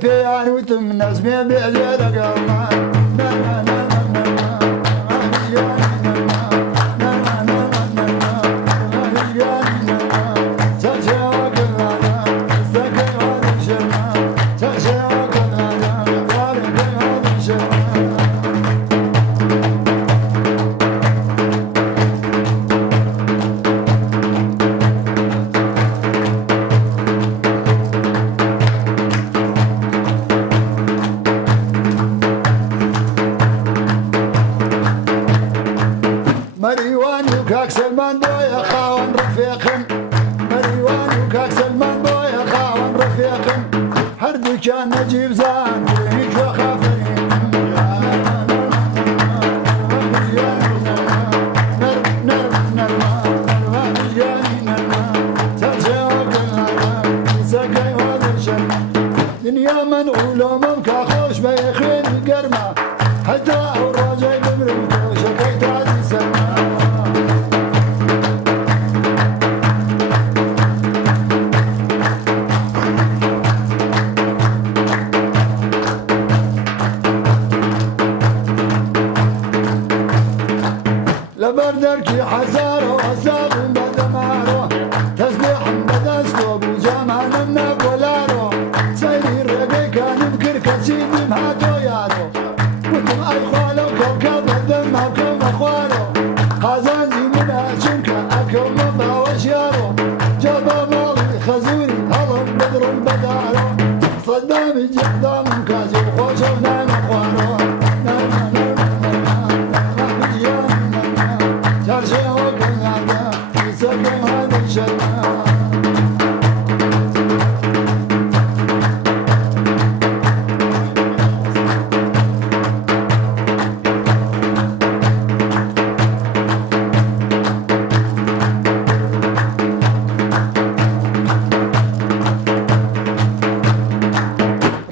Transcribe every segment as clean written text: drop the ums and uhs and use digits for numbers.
بيان وتم نسمي بأجلك الله مريوان وكاك سلمان بويا خاون رفيق مريوان وكاك سلمان بويا خاون رفيق هردو كان نجيب زان وينك وخافرين دنيا منعولة ممكا خوش بيخين قرمة حتى الرجاي بمرمك وشكيت عزي سلمى لبردركي حزارة وعزاب بدمارو تسبيح بدستوب وجامعنا النب ولارو سيري الربي كان بكركة سيدي مهاتو يارو وانتم اي خوالو كوكب الدم هاكم اخوالو خازانزي من اشنكا اكم مباوش يارو جابا مالي خزوري هلم بدر بدارو صدامي جهدام كازي وخوشو نايم اخوانو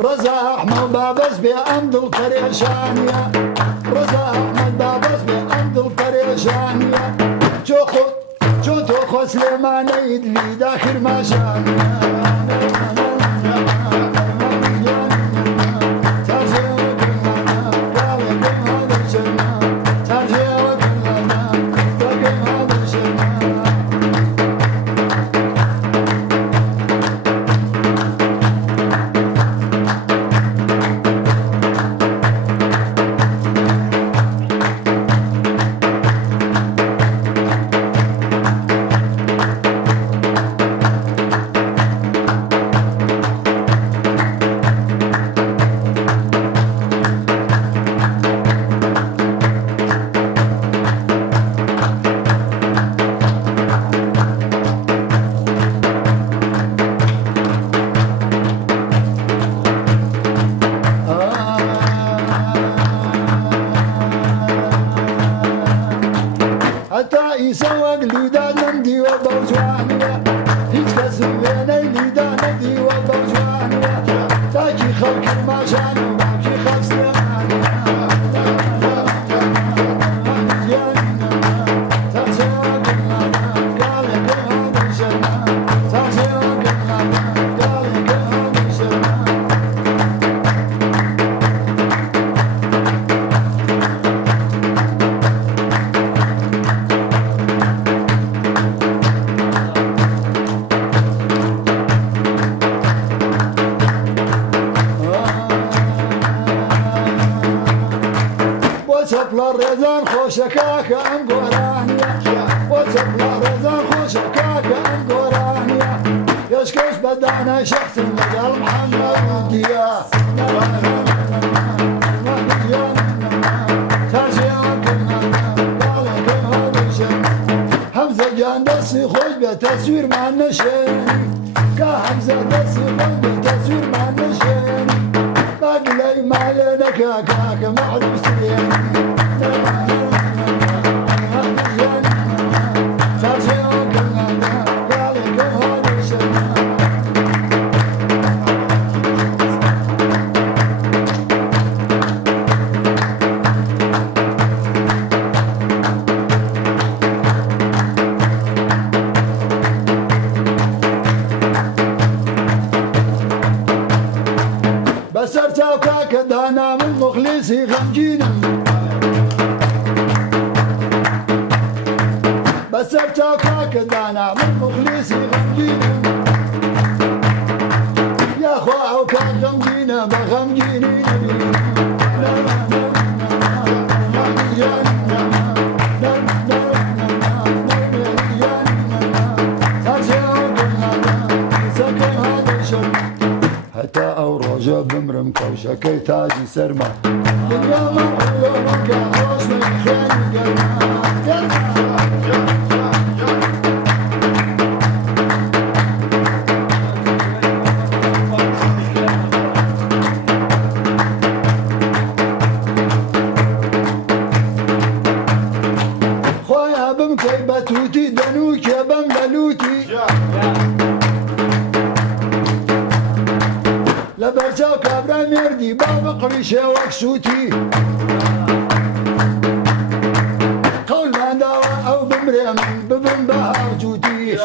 رضا احمد بابس بأمد القريشانية رضا احمد بابس بأمد القريشانية شو تخو سليمان يدلي داخل مشانية يسوق ليدا نمدي وبوجوانيا يتكسر بيني ليدا نمدي وبوجوانيا تاكي خلق الماشان وباكي خلق سليمانيا وتبلا الرزان خوشكاك ام قرانيا وتبلا الرزان خوشكاك ام قرانيا يشكش بدانا شخص مجال محمد وديا حمزة جان دسي خوش بتصوير مع النشين كحمزة دسي خوش بتصوير مع النشين باقي لي ما لنا كاكاك معروف سليم بسر چاوکا که دانا من مخلصی غمگینم بسر چاوکا که دانا من مخلصی غمگینم یا خواه او کار غمگینه بغمگینی حتى او روجا بمرم كوشكي تاجي سرما دنيا ما عيونك عوش من خياني قلبها خويا بمكي بتوتي دنوك يا بمبلوتي لبرجا كابرا مردي باب قريشة وكسوتي قول ما داوا او بمريم ببن بها وجوتي